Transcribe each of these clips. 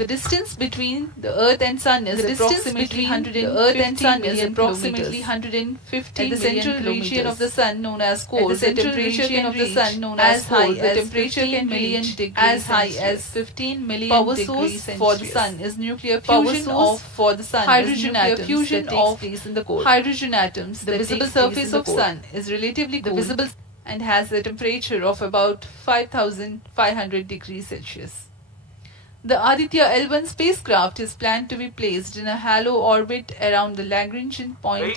The distance between the Earth and Sun is approximately 150 million kilometers. At the central region of the Sun, known as core, the temperature can reach as high as 15 million degrees Celsius. Power source for the Sun is nuclear fusion of hydrogen atoms that takes place in the core. Hydrogen atoms. The visible surface of Sun is relatively cool and has a temperature of about 5,500 degrees Celsius. The Aditya L1 spacecraft is planned to be placed in a halo orbit around the Lagrangian point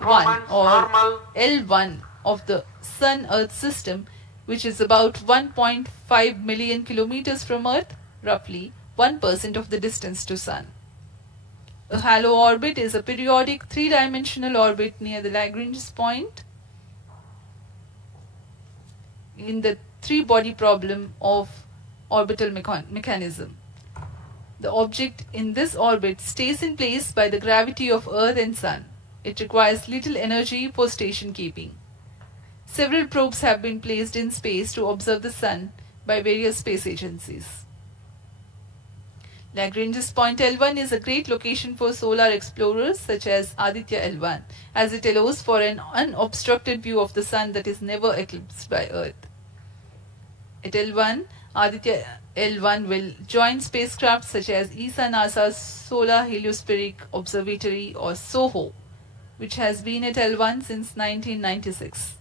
1 or L1 of the Sun-Earth system, which is about 1.5 million kilometers from Earth, roughly 1% of the distance to Sun. A halo orbit is a periodic three-dimensional orbit near the Lagrangian point in the three-body problem of orbital mechanism. The object in this orbit stays in place by the gravity of Earth and Sun. It requires little energy for station keeping. Several probes have been placed in space to observe the Sun by various space agencies. Lagrange's point L1 is a great location for solar explorers such as Aditya L1, as it allows for an unobstructed view of the Sun that is never eclipsed by Earth. At L1, Aditya L1 will join spacecraft such as ESA-NASA's Solar Heliospheric Observatory or SOHO, which has been at L1 since 1996.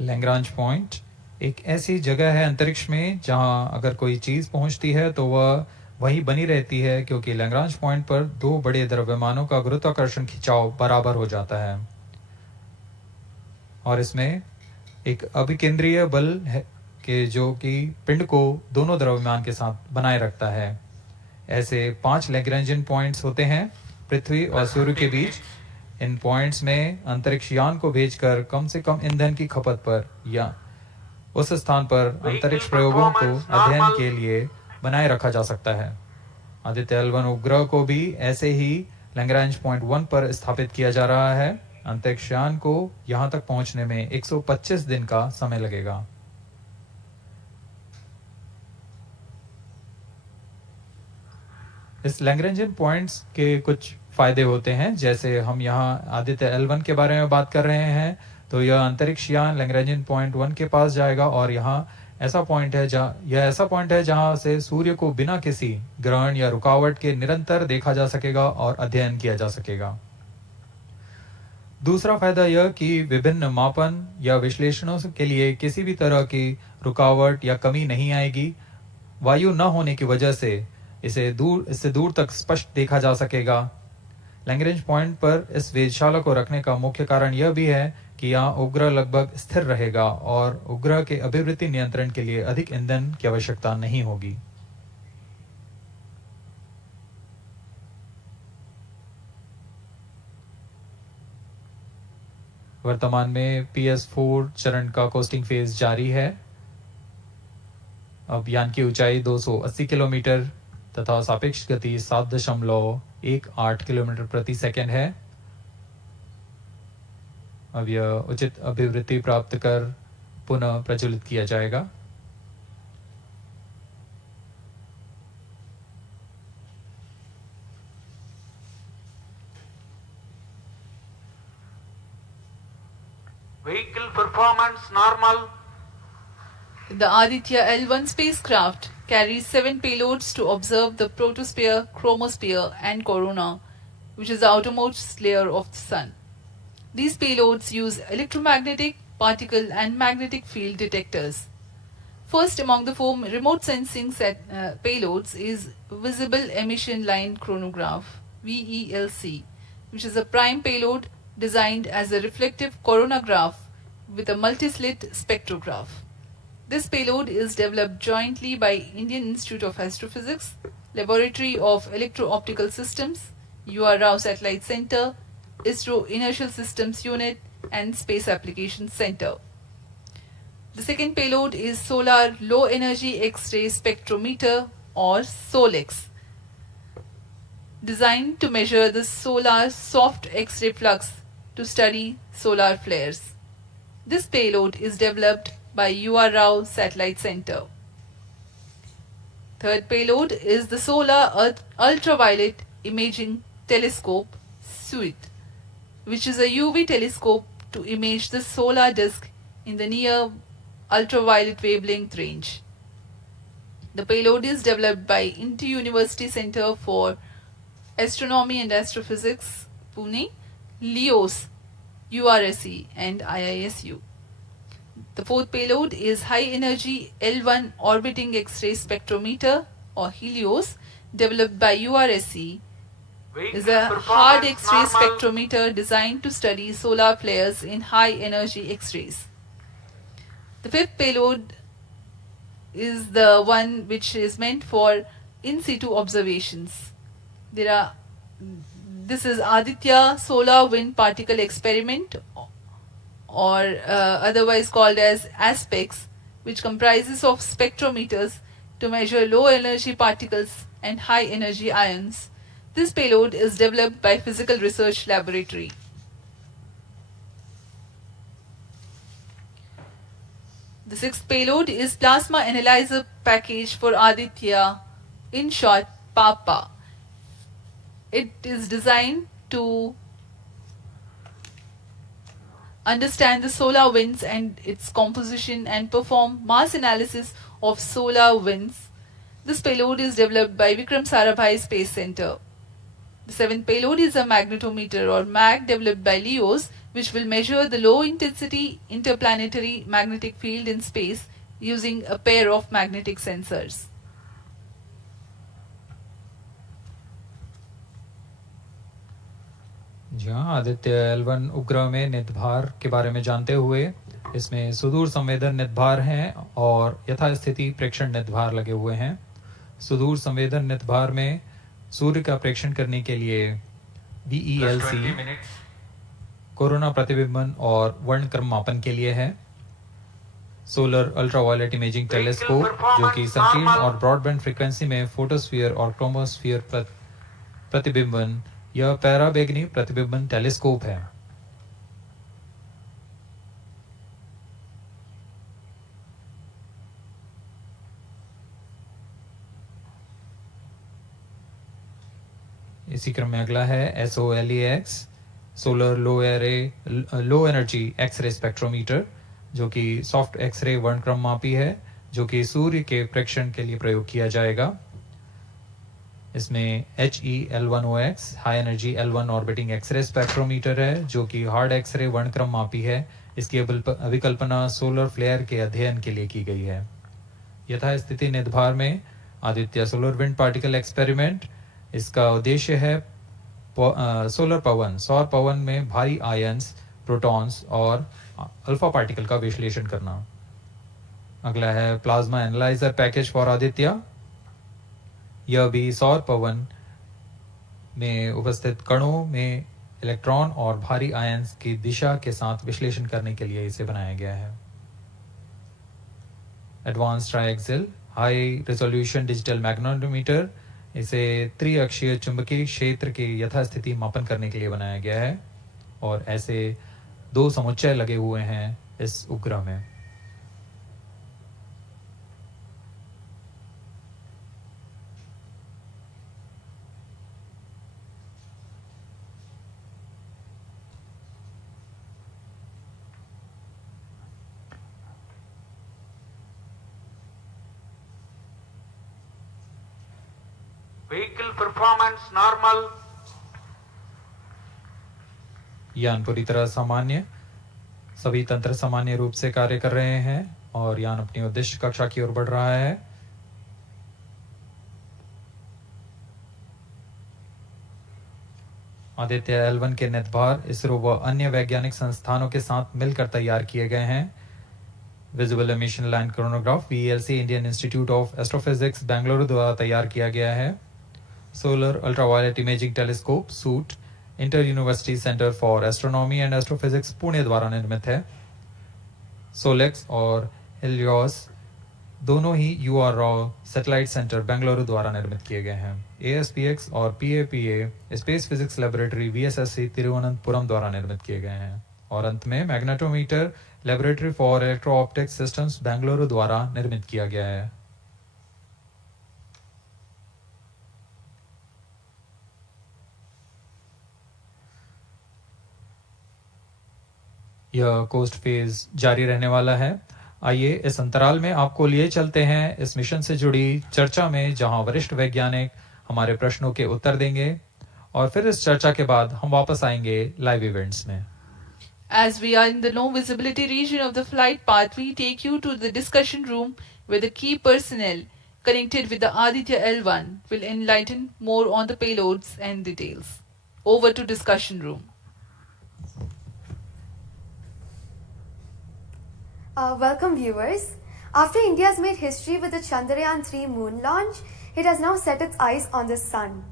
Lagrange point एक ऐसी जगह है अंतरिक्ष में जहां अगर कोई चीज पहुंचती है तो वह वही बनी रहती है, क्योंकि लैग्रांज पॉइंट पर दो बड़े द्रव्यमानों का गुरुत्वाकर्षण खिंचाव बराबर हो जाता है और इसमें एक अभिकेंद्रीय बल है कि जो कि पिंड को दोनों द्रव्यमान के साथ बनाए रखता है। ऐसे 5 लैग्रेंजियन पॉइंट्स होते हैं पृथ्वी और सूर्य के बीच। इन पॉइंट्स में अंतरिक्ष यान को भेजकर कम से कम ईंधन की खपत पर या उस स्थान पर अंतरिक्ष प्रयोगों को अध्ययन के लिए बनाए रखा जा सकता है। आदित्य L1 उपग्रह को भी ऐसे ही लैग्रांज पॉइंट 1 पर स्थापित किया जा रहा है। अंतरिक्ष यान को यहां तक पहुंचने में 125 दिन का समय लगेगा। इस लैग्रेंजियन पॉइंट्स के कुछ फायदे होते हैं, जैसे हम यहां आदित्य L1 के बारे में बात कर रहे हैं तो यह अंतरिक्ष यान लैग्रेंजियन पॉइंट 1 के पास जाएगा और यह ऐसा पॉइंट है जहां से सूर्य को बिना किसी ग्रहण या रुकावट के निरंतर देखा जा सकेगा और अध्ययन किया जा सकेगा। दूसरा फायदा यह कि विभिन्न मापन या विश्लेषणों के लिए किसी भी तरह की रुकावट या कमी नहीं आएगी। वायु न होने की वजह से इससे दूर तक स्पष्ट देखा जा सकेगा। लैग्रेंज पॉइंट पर इस वेधशाला को रखने का मुख्य कारण यह भी है कि यहाँ उपग्रह लगभग स्थिर रहेगा और उपग्रह के अभिवृद्धि नियंत्रण के लिए अधिक ईंधन की आवश्यकता नहीं होगी। वर्तमान में PS4 चरण का कोस्टिंग फेज जारी है। अब यान की ऊंचाई 280 किलोमीटर तथा सापेक्ष गति 7.18 किलोमीटर प्रति सेकंड है। अब यह उचित अभिवृद्धि प्राप्त कर पुनः प्रज्वलित किया जाएगा। Vehicle performance normal. The Aditya L1 spacecraft carries 7 payloads to observe the protosphere, chromosphere and corona, which is the outermost layer of the Sun. These payloads use electromagnetic, particle and magnetic field detectors. First among the 4 remote sensing payloads is Visible Emission Line Chronograph (VELC), which is a prime payload designed as a reflective coronagraph with a multi-slit spectrograph. This payload is developed jointly by Indian Institute of Astrophysics, Laboratory of Electro-Optical Systems, Rao Satellite Center, ISRO Inertial Systems Unit and Space Applications Center. The second payload is Solar Low Energy X-ray Spectrometer or SOLEX, designed to measure the solar soft X-ray flux to study solar flares. This payload is developed by Rao Satellite Center. Third payload is the Solar Ultraviolet Imaging Telescope Suite, which is a UV telescope to image the solar disk in the near ultraviolet wavelength range. The payload is developed by Inter-University Center for Astronomy and Astrophysics, Pune, LEOS, URSE and IISU. The fourth payload is High Energy L1 Orbiting X-ray Spectrometer or HELIOS, developed by URSE. Is a hard X-ray spectrometer designed to study solar flares in high energy X-rays. The fifth payload is the one which is meant for in situ observations. This is Aditya Solar Wind Particle Experiment, or otherwise called as ASPEX, which comprises of spectrometers to measure low energy particles and high energy ions. This payload is developed by Physical Research Laboratory. The sixth payload is Plasma Analyzer Package for Aditya, in short PAPA. It is designed to understand the solar winds and its composition and perform mass analysis of solar winds. This payload is developed by Vikram Sarabhai Space Center. The seventh payload is a magnetometer or MAG developed by LEOS, which will measure the low intensity interplanetary magnetic field in space using a pair of magnetic sensors. जी हाँ, Aditya L1 उपग्रह में नितभार के बारे में जानते हुए इसमें सुदूर संवेदन नितभार हैं और यथास्थिति प्रेक्षण नितभार लगे हुए हैं। सुदूर संवेदन नितभार में सूर्य का प्रेक्षण करने के लिए VELC कोरोना प्रतिबिंबन और वर्णक्रम मापन के लिए है। सोलर अल्ट्रावायलेट इमेजिंग टेलीस्कोप, जो कि संकीर्ण और ब्रॉडबैंड फ्रीक्वेंसी में फोटोस्फीयर और क्रोमोस्फीयर प्रतिबिंबन यह पैराबैंगनी प्रतिबिंबन टेलीस्कोप है। इसी क्रम में अगला है SOLEX solar low energy X-ray spectrometer, जो कि सॉफ्ट एक्सरे वर्णक्रम मापी है, जो कि सूर्य के प्रेक्षण के लिए प्रयोग किया जाएगा। इसमें HE-L1OX high energy L1 orbiting X-ray spectrometer है, जो कि हार्ड एक्सरे वर्णक्रम मापी है। इसकी अभिकल्पना सोलर फ्लेयर के अध्ययन के लिए की गई है। यथास्थिति नितभार में Aditya solar wind particle experiment, इसका उद्देश्य है सोलर पवन, सौर पवन में भारी आयंस, प्रोटॉन्स और अल्फा पार्टिकल का विश्लेषण करना। अगला है plasma analyser package for Aditya. यह भी सौर पवन में उपस्थित कणों में इलेक्ट्रॉन और भारी आयंस की दिशा के साथ विश्लेषण करने के लिए इसे बनाया गया है। Advance triaxial high resolution digital magnetometer, इसे त्रिअक्षीय चुंबकीय क्षेत्र की यथास्थिति मापन करने के लिए बनाया गया है और ऐसे 2 समुच्चय लगे हुए हैं इस उपग्रह में। Vehicle performance normal. यान पूरी तरह सामान्य, सभी तंत्र सामान्य रूप से कार्य कर रहे हैं और यान अपनी उद्देश्य कक्षा की ओर बढ़ रहा है। आदित्य L1 के नितभार इसरो व अन्य वैज्ञानिक संस्थानों के साथ मिलकर तैयार किए गए हैं। Visible emission line chronograph VELC Indian institute of astrophysics Bengaluru द्वारा तैयार किया गया है। Solar ultraviolet imaging telescope suit inter university centre for astronomy and astrophysics Pune द्वारा निर्मित है। सोलेक्स और हेलियोस दोनों ही URO सैटेलाइट सेंटर बेंगलुरु द्वारा निर्मित किए गए हैं। ASPX और PAPA space physics laboratory VSSC Thiruvananthapuram द्वारा निर्मित किए गए हैं। और अंत में magnetometer laboratory for electro optics systems Bengaluru द्वारा निर्मित किया गया है। यह कोस्ट फेज जारी रहने वाला है। आइए इस अंतराल में आपको लिए चलते हैं इस मिशन से जुड़ी चर्चा में, जहां वरिष्ठ वैज्ञानिक हमारे प्रश्नों के उत्तर देंगे और फिर इस चर्चा के बाद हम वापस आएंगे लाइव इवेंट्स में। As we are in the low visibility region of the flight path, we take you to the discussion room where the key personnel connected with the Aditya L1 will enlighten more on the payloads and details. Over to discussion room. Welcome viewers. After India has made history with the Chandrayaan-3 moon launch, it has now set its eyes on the sun.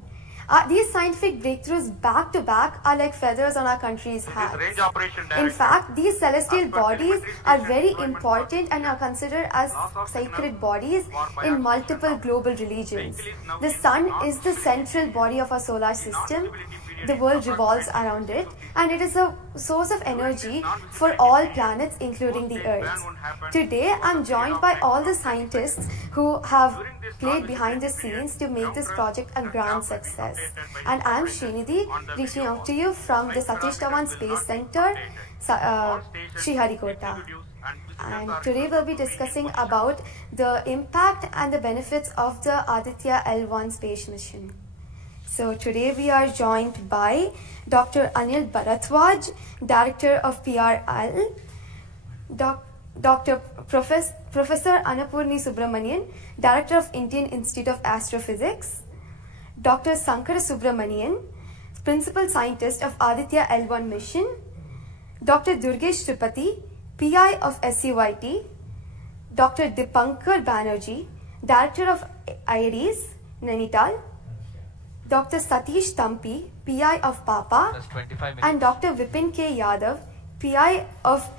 These scientific breakthroughs back to back are like feathers on our country's hats. Range operation In director. fact, these celestial As per bodies telemetry are station very requirement important and are considered as sacred bodies in multiple global religions. The sun is the central body of our solar system. The world revolves around it, and it is a source of energy for all planets, including the Earth. Today, I'm joined by all the scientists who have played behind the scenes to make this project a grand success. And I'm Srinidhi, reaching out to you from the Satish Dhawan Space Center, Sriharikota. And today we'll be discussing about the impact and the benefits of the Aditya L1 space mission. So today we are joined by Dr. Anil Bharadwaj, Director of PRL, Professor Annapurni Subramanian, Director of Indian Institute of Astrophysics, Dr. Sankara Subramanian, Principal Scientist of Aditya L1 mission, Dr. Durgesh Tripathi, PI of SUIT, Dr. Dipankar Banerjee, Director of IRIS, Nainital, Dr. Satish Tampi, PI of PAPA, and Dr. Vipin K. Yadav, PI of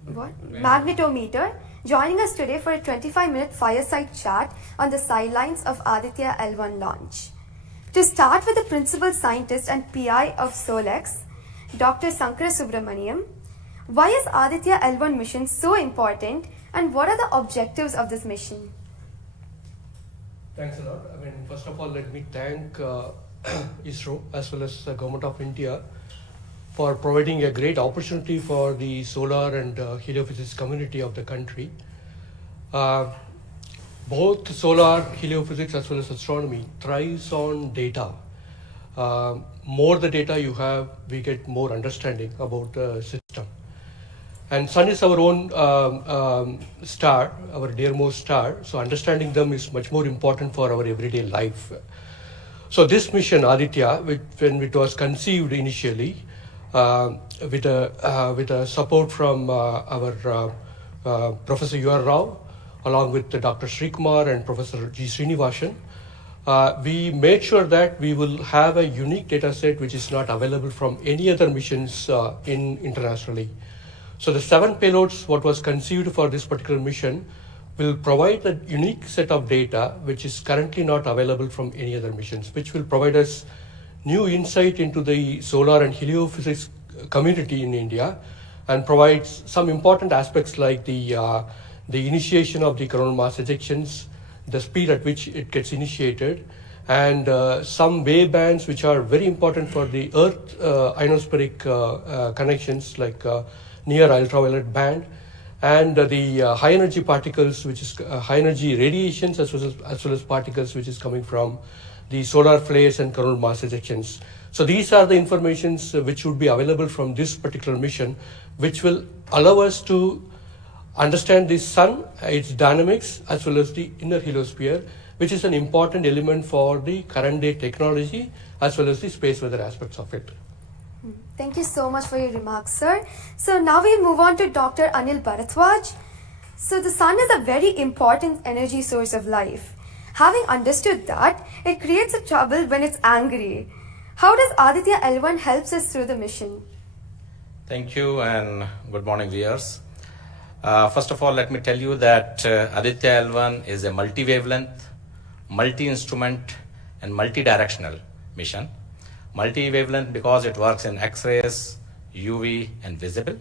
Magnetometer, joining us today for a 25-minute fireside chat on the sidelines of Aditya L1 launch. To start with the principal scientist and PI of SOLEX, Dr. Sankara Subramaniam, why is Aditya L1 mission so important, and what are the objectives of this mission? Thanks a lot. First of all, let me thank ISRO as well as the Government of India for providing a great opportunity for the solar and heliophysics community of the country. Both solar, heliophysics as well as astronomy thrives on data. More the data you have, we get more understanding about the system. And sun is our own star, our dearmost star, so understanding them is much more important for our everyday life. So this mission, Aditya, when it was conceived initially, with a support from our Professor U.R. Rao, along with Dr. Srikumar and Professor G. Srinivasan, we made sure that we will have a unique data set which is not available from any other missions internationally. So the 7 payloads, what was conceived for this particular mission, will provide a unique set of data which is currently not available from any other missions, which will provide us new insight into the solar and heliophysics community in India, and provides some important aspects like the initiation of the coronal mass ejections, the speed at which it gets initiated, and some wavebands which are very important for the Earth ionospheric connections, like near ultraviolet band, and the high energy particles, which is high energy radiations as well as particles which is coming from the solar flares and coronal mass ejections. So these are the informations which would be available from this particular mission, which will allow us to understand the sun, its dynamics, as well as the inner heliosphere, which is an important element for the current day technology as well as the space weather aspects of it. Thank you so much for your remarks, sir. So now we move on to Dr. Anil Bharadwaj. So the sun is a very important energy source of life. Having understood that, it creates a trouble when it's angry. How does Aditya L1 helps us through the mission? Thank you and good morning, viewers. First of all, let me tell you that Aditya L1 is a multi-wavelength, multi-instrument and multi-directional mission. Multi-wavelength because it works in X-rays, UV and visible.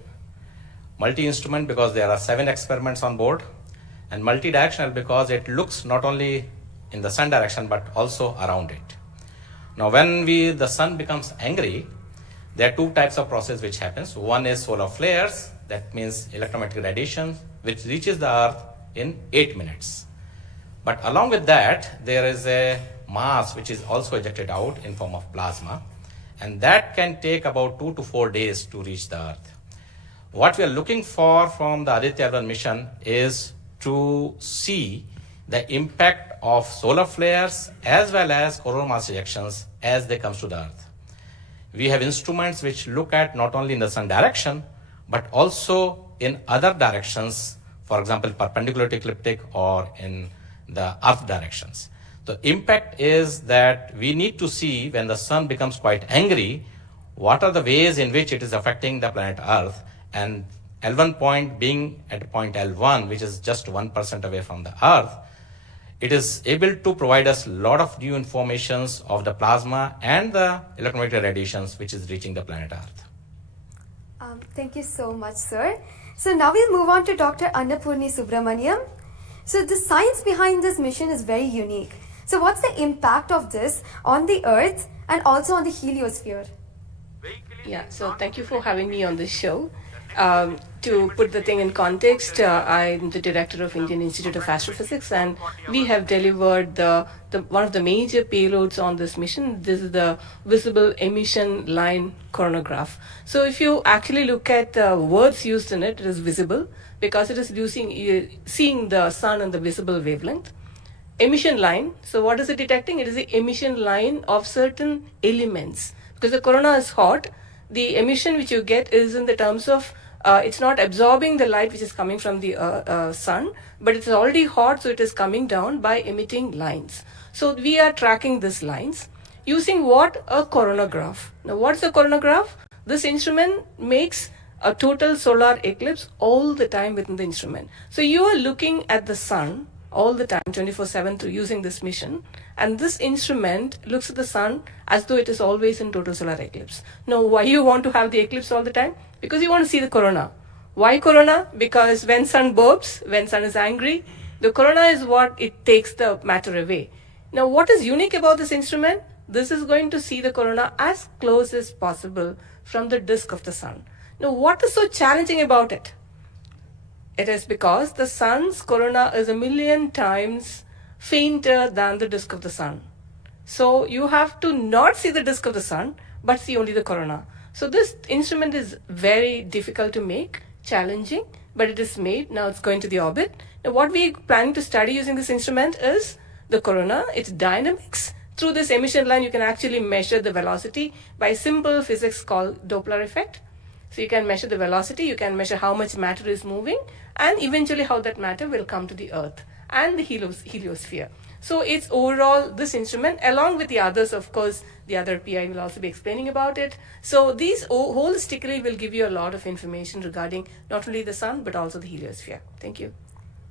Multi-instrument because there are 7 experiments on board. And multi-directional because it looks not only in the sun direction but also around it. Now when the sun becomes angry, there are two types of process which happens. One is solar flares, that means electromagnetic radiation, which reaches the Earth in 8 minutes. But along with that, there is a mass which is also ejected out in form of plasma, and that can take about 2 to 4 days to reach the Earth. What we are looking for from the Aditya L1 mission is to see the impact of solar flares as well as coronal mass ejections as they come to the Earth. We have instruments which look at not only in the sun direction, but also in other directions, for example, perpendicular to ecliptic or in the Earth directions. The impact is that we need to see when the sun becomes quite angry, what are the ways in which it is affecting the planet Earth, and L1 point being at point L1, which is just 1% away from the Earth, it is able to provide us a lot of new informations of the plasma and the electromagnetic radiations which is reaching the planet Earth. Thank you so much, sir. So now we'll move on to Dr. Annapurni Subramaniam. So the science behind this mission is very unique. So what's the impact of this on the Earth and also on the heliosphere? Yeah, so thank you for having me on this show. To put the thing in context, I'm the director of Indian Institute of Astrophysics, and we have delivered one of the major payloads on this mission. This is the visible emission line coronagraph. So if you actually look at the words used in it, it is visible because it is seeing the sun in the visible wavelength. Emission line, so what is it detecting? It is the emission line of certain elements. Because the corona is hot, the emission which you get is in the terms of it's not absorbing the light which is coming from the sun, but it's already hot, so it is coming down by emitting lines. So we are tracking these lines using what? A coronagraph. Now what's a coronagraph? This instrument makes a total solar eclipse all the time within the instrument. So you are looking at the sun all the time, 24/7 through using this mission, and this instrument looks at the sun as though it is always in total solar eclipse. Now, why you want to have the eclipse all the time? Because you want to see the corona. Why corona? Because when sun burps, when sun is angry, the corona is what it takes the matter away. Now, what is unique about this instrument? This is going to see the corona as close as possible from the disk of the sun. Now, what is so challenging about it? It is because the sun's corona is 1,000,000 times fainter than the disk of the sun. So you have to not see the disk of the sun, but see only the corona. So this instrument is very difficult to make, challenging, but it is made. Now it's going to the orbit. Now what we are planning to study using this instrument is the corona, its dynamics. Through this emission line, you can actually measure the velocity by simple physics called Doppler effect. So you can measure the velocity, you can measure how much matter is moving, and eventually how that matter will come to the Earth and the heliosphere. So it's overall this instrument, along with the others, of course, the other PI will also be explaining about it. So these holistically will give you a lot of information regarding not only the sun, but also the heliosphere. Thank you.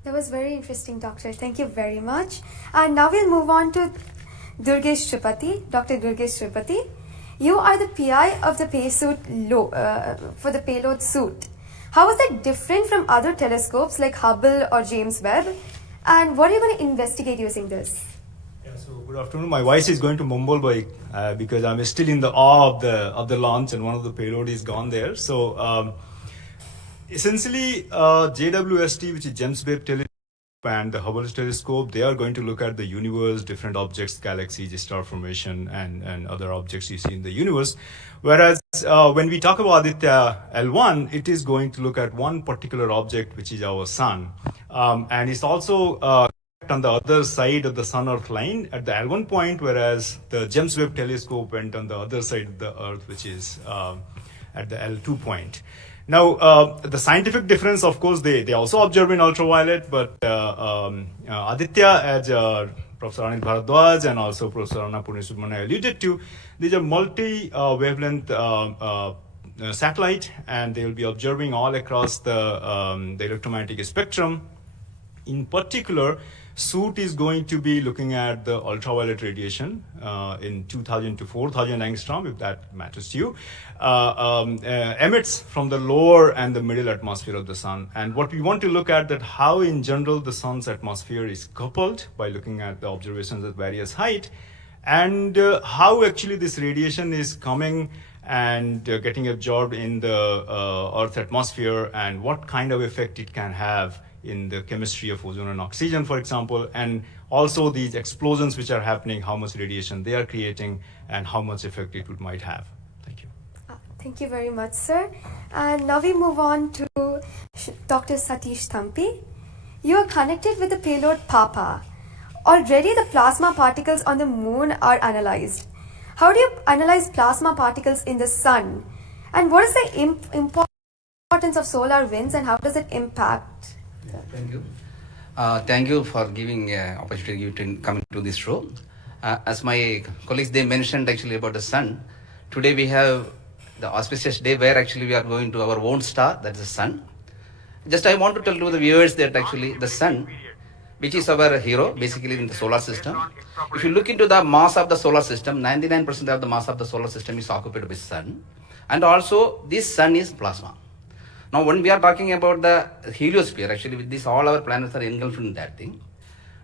That was very interesting, Doctor. Thank you very much. And now we'll move on to Durgesh Tripathi, Dr. Durgesh Tripathi. You are the PI of the for the payload suit. How is that different from other telescopes like Hubble or James Webb? And what are you going to investigate using this? Yeah, so good afternoon. My voice is going to mumble because I'm still in the awe of the launch and one of the payload is gone there. So essentially, JWST, which is James Webb Telescope, and the Hubble telescope, they are going to look at the universe, different objects, galaxies, star formation, and other objects you see in the universe. Whereas when we talk about Aditya L1, it is going to look at one particular object, which is our sun. And it's also on the other side of the sun-Earth line at the L1 point, whereas the James Webb telescope went on the other side of the Earth, which is at the L2 point. Now, the scientific difference, of course, they also observe in ultraviolet, but Aditya, as Professor Anil Bharadwaj and also Professor Annapurni Subramanian alluded to, these are multi-wavelength satellite, and they will be observing all across the electromagnetic spectrum. In particular, suit is going to be looking at the ultraviolet radiation in 2000 to 4000 angstrom, if that matters to you, emits from the lower and the middle atmosphere of the sun. And what we want to look at that how in general the sun's atmosphere is coupled by looking at the observations at various height, and how actually this radiation is coming and getting absorbed in the Earth's atmosphere, and what kind of effect it can have in the chemistry of ozone and oxygen, for example, and also these explosions which are happening, how much radiation they are creating, and how much effect it might have. Thank you. Thank you very much, sir. And now we move on to Dr. Satish Thampi. You are connected with the payload PAPA. Already the plasma particles on the moon are analyzed. How do you analyze plasma particles in the sun? And what is the importance of solar winds, and how does it impact? Thank you. Thank you for giving opportunity to come to this show. As my colleagues, they mentioned actually about the sun. Today we have the auspicious day where actually we are going to our own star, that is the sun. Just I want to tell to the viewers that actually the sun, which is our hero basically in the solar system. If you look into the mass of the solar system, 99% of the mass of the solar system is occupied by sun. And also this sun is plasma. Now when we are talking about the heliosphere, actually with this all our planets are engulfed in that thing.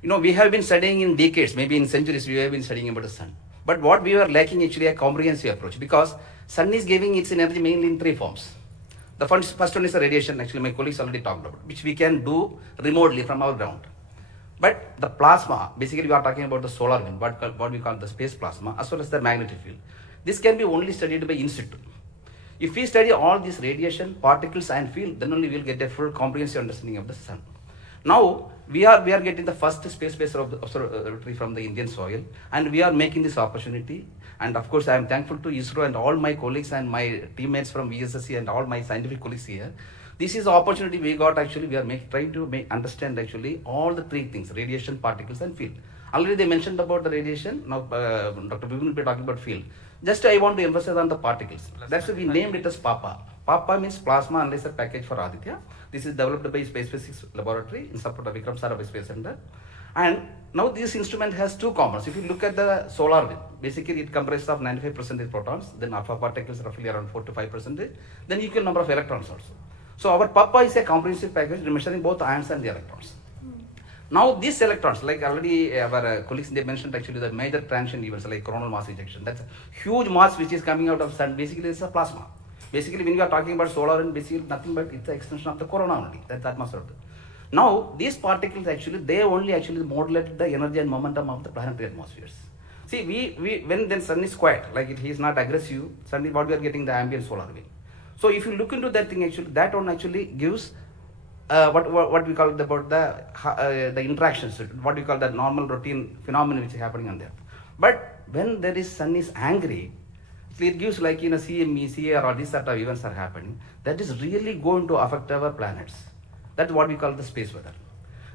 You know, we have been studying in decades, maybe in centuries, we have been studying about the sun. But what we were lacking actually a comprehensive approach, because sun is giving its energy mainly in three forms. The first one is the radiation, actually my colleagues already talked about, which we can do remotely from our ground. But the plasma, basically we are talking about the solar wind, what we call the space plasma, as well as the magnetic field. This can be only studied by in situ. If we study all these radiation, particles and field, then only we will get a full comprehensive understanding of the sun. Now, we are getting the first space-based observatory from the Indian soil, and we are making this opportunity. And of course, I am thankful to ISRO and all my colleagues and my teammates from VSSC and all my scientific colleagues here. This is the opportunity we got actually. We are trying to understand actually all the three things: radiation, particles, and field. Already they mentioned about the radiation. Now, Dr. Bibin will be talking about field. Just I want to emphasize on the particles. That's why we named it as PAPA. PAPA means Plasma Analyzer Package for Aditya. This is developed by Space Physics Laboratory in support of Vikram Sarabhai Space Center. And now this instrument has two components. If you look at the solar wind, basically it comprises of 95% protons, then alpha particles roughly around 4 to 5%, then equal number of electrons also. So our PAPA is a comprehensive package measuring both ions and the electrons. Now these electrons, like already our colleagues they mentioned actually the major transition events like coronal mass ejection. That's a huge mass which is coming out of sun. Basically it's a plasma. Basically when we are talking about solar and basically nothing but it's the extension of the corona only. That's the atmosphere. Now these particles actually they only actually modulate the energy and momentum of the planetary atmospheres. See we when then sun is quiet, like it is not aggressive, suddenly what we are getting the ambient solar wind. So if you look into that thing actually, that one actually gives what we call about the interactions, what we call the normal routine phenomenon which is happening on there. But when there is sun is angry, it gives like in a CME, CAR or these sort of events are happening, that is really going to affect our planets. That's what we call the space weather.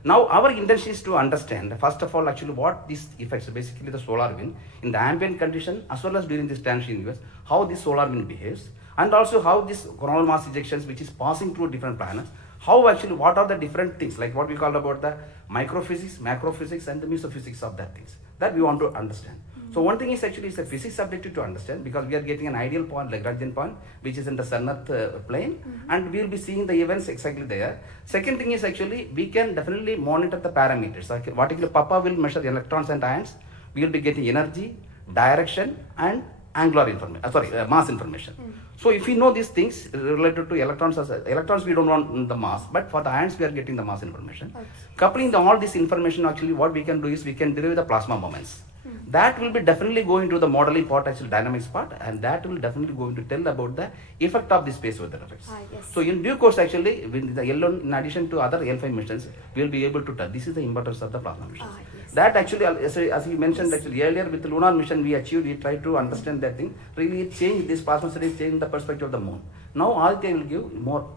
Now our intention is to understand first of all actually what these effects, basically the solar wind in the ambient condition as well as during this transition events, how this solar wind behaves, and also how this coronal mass ejections which is passing through different planets, how actually what are the different things like what we call about the microphysics, macrophysics and the mesophysics of that things that we want to understand. So one thing is actually it's a physics subjective to understand because we are getting an ideal point, Lagrangian point, which is in the sun-earth plane, and we will be seeing the events exactly there. Second thing is actually we can definitely monitor the parameters. Like particularly PAPA will measure electrons and ions. We will be getting energy, direction, and angular information. Mass information. So if we know these things related to electrons, electrons we don't want the mass, but for the ions we are getting the mass information. Okay. Coupling all this information, actually what we can do is we can derive the plasma moments. That will be definitely going to the modeling part, actually dynamics part, and that will definitely going to tell about the effect of the space weather effects. Yes. So in due course, actually, with the L1, in addition to other L5 missions, we will be able to tell. This is the importance of the plasma missions. Yes. That actually, as you mentioned, actually earlier with the lunar mission we achieved, we tried to understand that thing. Really, it changed this plasma studies, changed the perspective of the moon. Now, Aditya will give more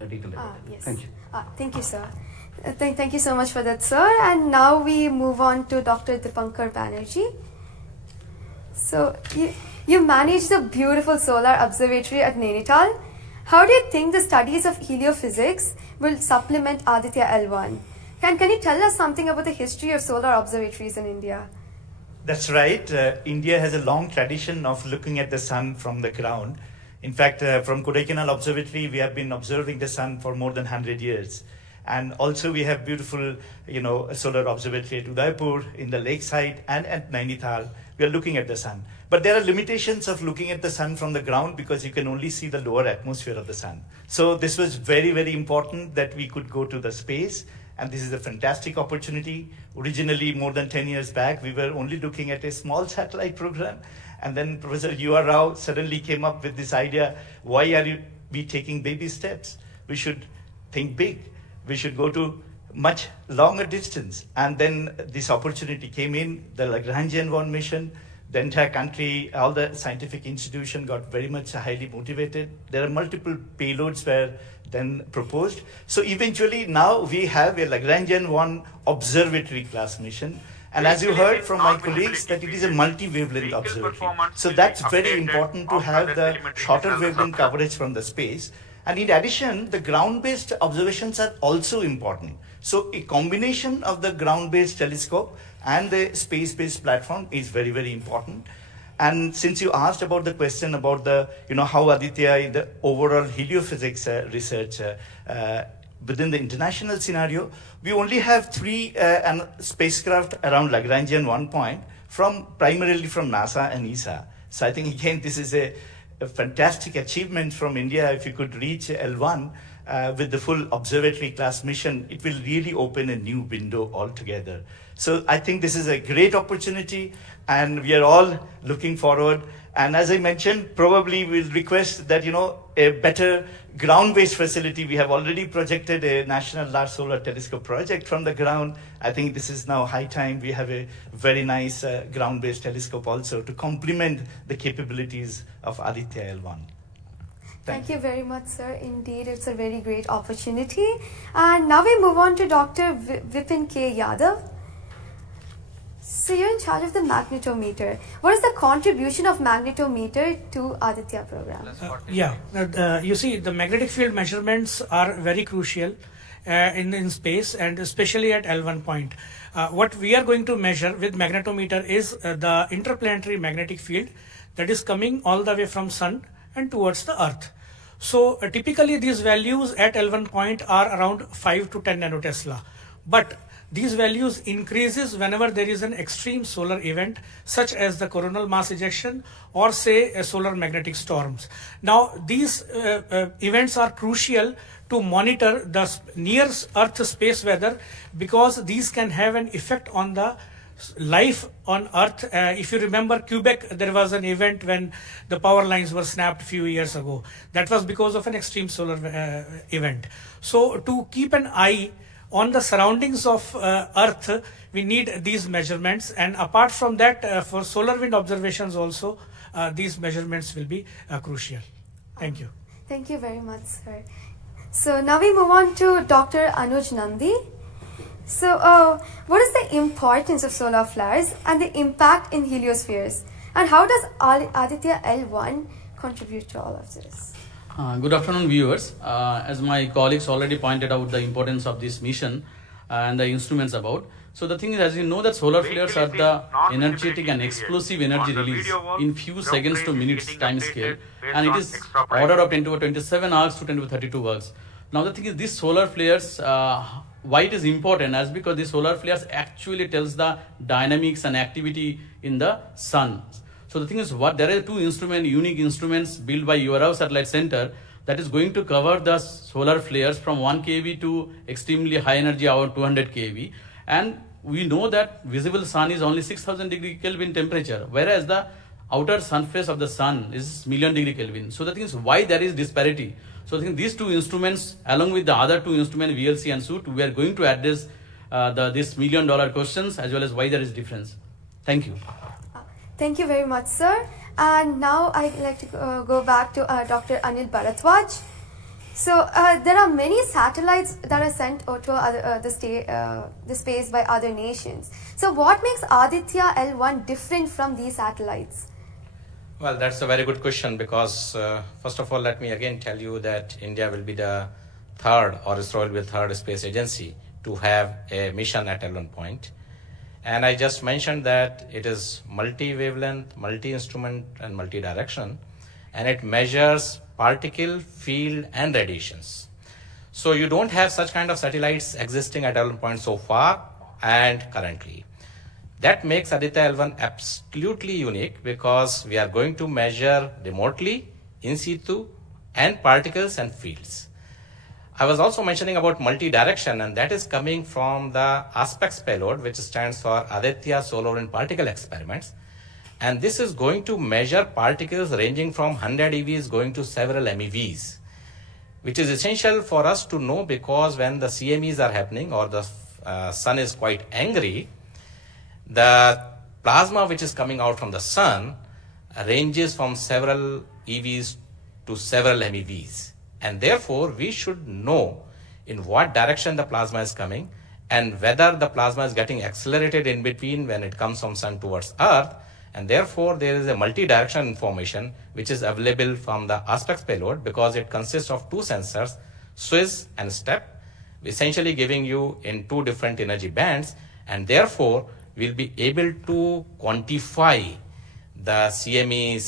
detail about it. Yes. Thank you. Thank you, sir. Thank you so much for that, sir. And now we move on to Dr. Dipankar Banerjee. So, you manage the beautiful solar observatory at Nainital. How do you think the studies of heliophysics will supplement Aditya L1? Can you tell us something about the history of solar observatories in India? That's right. India has a long tradition of looking at the sun from the ground. In fact, from Kodaikanal Observatory, we have been observing the sun for more than 100 years. And also we have beautiful, solar observatory at Udaipur, in the lakeside, and at Nainital. We are looking at the sun. But there are limitations of looking at the sun from the ground because you can only see the lower atmosphere of the sun. So this was very, very important that we could go to the space. And this is a fantastic opportunity. Originally, more than 10 years back, we were only looking at a small satellite program. And then Professor U.R. Rao suddenly came up with this idea, why are we taking baby steps? We should think big. We should go to much longer distance. And then this opportunity came in, the Lagrangian 1 mission. The entire country, all the scientific institution got very much highly motivated. There are multiple payloads were then proposed. So eventually now we have a Lagrangian 1 observatory class mission. And as you heard from my colleagues, that it is a multi-wavelength observatory. So that's very important to have the shorter wavelength coverage from the space. And in addition, the ground-based observations are also important. So a combination of the ground-based telescope and the space-based platform is very, very important. And since you asked about the question about the, how Aditya in the overall heliophysics research within the international scenario, we only have 3 spacecraft around Lagrangian 1 point primarily from NASA and ESA. So I think again this is a fantastic achievement from India. If you could reach L1 with the full observatory class mission, it will really open a new window altogether. So I think this is a great opportunity and we are all looking forward. And as I mentioned, probably we'll request that, a better ground-based facility. We have already projected a National Large Solar Telescope project from the ground. I think this is now high time we have a very nice ground-based telescope also to complement the capabilities of Aditya L1. Thank you very much, sir. Indeed, it's a very great opportunity. And now we move on to Dr. Vipin K. Yadav. So you're in charge of the magnetometer. What is the contribution of magnetometer to Aditya program? You see, the magnetic field measurements are very crucial in space and especially at L1 point. What we are going to measure with magnetometer is the interplanetary magnetic field that is coming all the way from Sun and towards the Earth. So typically these values at L1 point are around 5 to 10 nanotesla. But these values increases whenever there is an extreme solar event such as the coronal mass ejection or say a solar magnetic storms. Now these events are crucial to monitor the near Earth space weather because these can have an effect on the life on Earth. If you remember Quebec, there was an event when the power lines were snapped a few years ago. That was because of an extreme solar event. So to keep an eye on the surroundings of Earth, we need these measurements, and apart from that, for solar wind observations also, these measurements will be crucial. Thank you. Thank you very much, sir. So now we move on to Dr. Anuj Nandi. So what is the importance of solar flares and the impact in heliospheres? And how does Aditya L1 contribute to all of this? Good afternoon, viewers. As my colleagues already pointed out the importance of this mission and the instruments about. So the thing is, as you know, that solar flares are the energetic and explosive energy release in few seconds to minutes time scale, and it is order of 10 to 27 arcs to 10 to 32 arcs. Now the thing is, these solar flares, why it is important as because the solar flares actually tells the dynamics and activity in the sun. So the thing is, there are two unique instruments built by य-L1 Satellite Center that is going to cover the solar flares from 1 kV to extremely high energy hour 200 kV. And we know that visible sun is only 6000 degree Kelvin temperature, whereas the outer surface of the sun is million degree Kelvin. So the thing is, why there is disparity? So I think these two instruments, along with the other two instruments, VLC and SUIT, we are going to address this $1 million questions as well as why there is difference. Thank you. Thank you very much, sir. And now I'd like to go back to Dr. Anil Bharadwaj. So there are many satellites that are sent to the space by other nations. So what makes Aditya L1 different from these satellites? Well, that's a very good question because first of all, let me again tell you that India will be the third, or ISRO will be the third space agency to have a mission at L1 point. And I just mentioned that it is multi-wavelength, multi-instrument and multi-direction, and it measures particle, field and radiations. So you don't have such kind of satellites existing at L1 point so far and currently. That makes Aditya L1 absolutely unique because we are going to measure remotely, in situ, and particles and fields. I was also mentioning about multi-direction, and that is coming from the ASPEX payload, which stands for Aditya Solar and Particle Experiments. And this is going to measure particles ranging from 100 EVs going to several MeVs, which is essential for us to know because when the CMEs are happening or the sun is quite angry, the plasma which is coming out from the sun ranges from several EVs to several MeVs. And therefore, we should know in what direction the plasma is coming and whether the plasma is getting accelerated in between when it comes from sun towards earth. And therefore, there is a multi-direction information which is available from the ASPEX payload because it consists of two sensors, SWIS and STEP, essentially giving you in two different energy bands. And therefore, we'll be able to quantify the CME